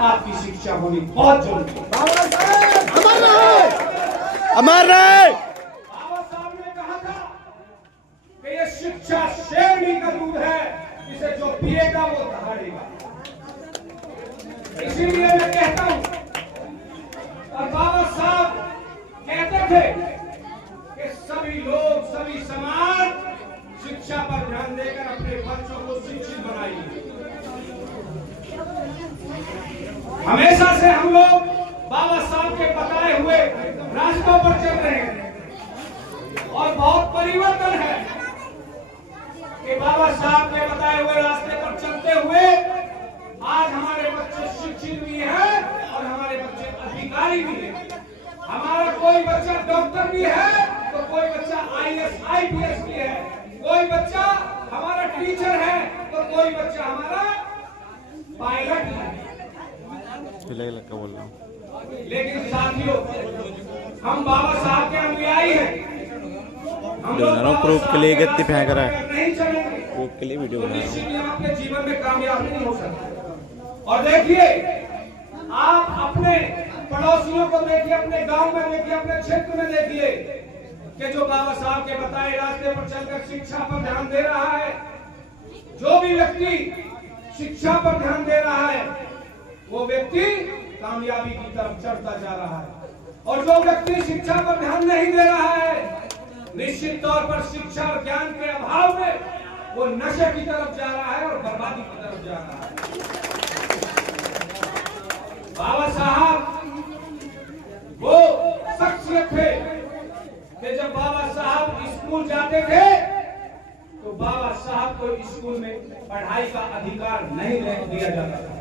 आपकी शिक्षा होनी बहुत जरूरी है। अमर रहे। बाबा साहब ने कहा था कि ये शिक्षा शेरनी का दूध है, इसे जो पिएगा वो दहाड़ेगा। इसीलिए मैं कहता हूं, और बाबा साहब कहते थे कि सभी लोग, सभी समाज शिक्षा पर ध्यान देकर अपने बच्चों को शिक्षित बनाइए। हमेशा से हम लोग बाबा साहब के बताए हुए रास्तों पर चल रहे हैं और बहुत परिवर्तन है कि बाबा साहब के बताए हुए रास्ते पर चलते हुए आज हमारे बच्चे शिक्षित भी हैं और हमारे बच्चे अधिकारी भी हैं। हमारा कोई बच्चा डॉक्टर भी है तो कोई बच्चा IAS IPS भी है, कोई बच्चा हमारा टीचर है तो कोई बच्चा हमारा पायलट है। बोल रहा हूँ। लेकिन साथियों, हम बाबा साहब के अनुयायी हैं। हम लोग प्रूफ के लिए कितनी फेंक रहा है, नहीं चलेंगे, प्रूफ के लिए वीडियो बना रहा हूं। हम अपने जीवन में कामयाब नहीं हो सकते। और देखिए, आप अपने पड़ोसियों को देखिए, अपने गांव में देखिए, अपने क्षेत्र में देखिए कि जो बाबा साहब के बताए रास्ते पर चलकर शिक्षा पर ध्यान दे रहा है, जो भी व्यक्ति शिक्षा पर ध्यान दे रहा है वो व्यक्ति कामयाबी की तरफ चढ़ता जा रहा है, और जो व्यक्ति शिक्षा पर ध्यान नहीं दे रहा है निश्चित तौर पर शिक्षा और ज्ञान के अभाव में वो नशे की तरफ जा रहा है और बर्बादी की तरफ जा रहा है। बाबा साहब वो शख्सियत थे कि जब बाबा साहब स्कूल जाते थे तो बाबा साहब को स्कूल में पढ़ाई का अधिकार नहीं दिया जाता था।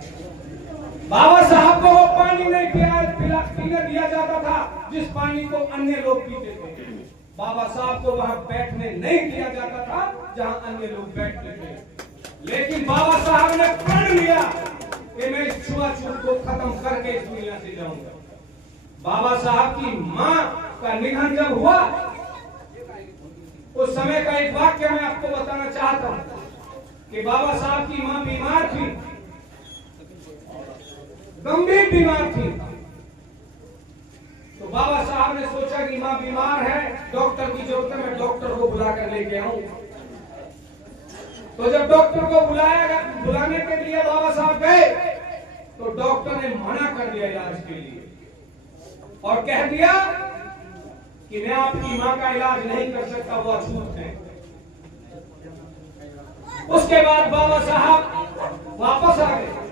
बाबा साहब को वो पानी नहीं पीने दिया जाता था जिस पानी को अन्य लोग पीते थे। बाबा साहब को वहां बैठने नहीं दिया जाता था जहां अन्य लोग बैठते थे। लेकिन बाबा साहब ने प्रण लिया कि मैं इस छुआछूत को खत्म करके इस दुनिया से जाऊंगा। बाबा साहब की मां का निधन जब हुआ उस समय का एक वाक्य मैं आपको बताना चाहता हूं कि बाबा साहब की मां बीमार थी, गंभीर बीमार थी। तो बाबा साहब ने सोचा कि मां बीमार है, डॉक्टर की जरूरत है, मैं डॉक्टर को बुला कर लेके आऊं। तो जब डॉक्टर को बुलाने के लिए बाबा साहब गए तो डॉक्टर ने मना कर दिया इलाज के लिए और कह दिया कि मैं आपकी मां का इलाज नहीं कर सकता, वो अछूत है। उसके बाद बाबा साहब वापस आ गए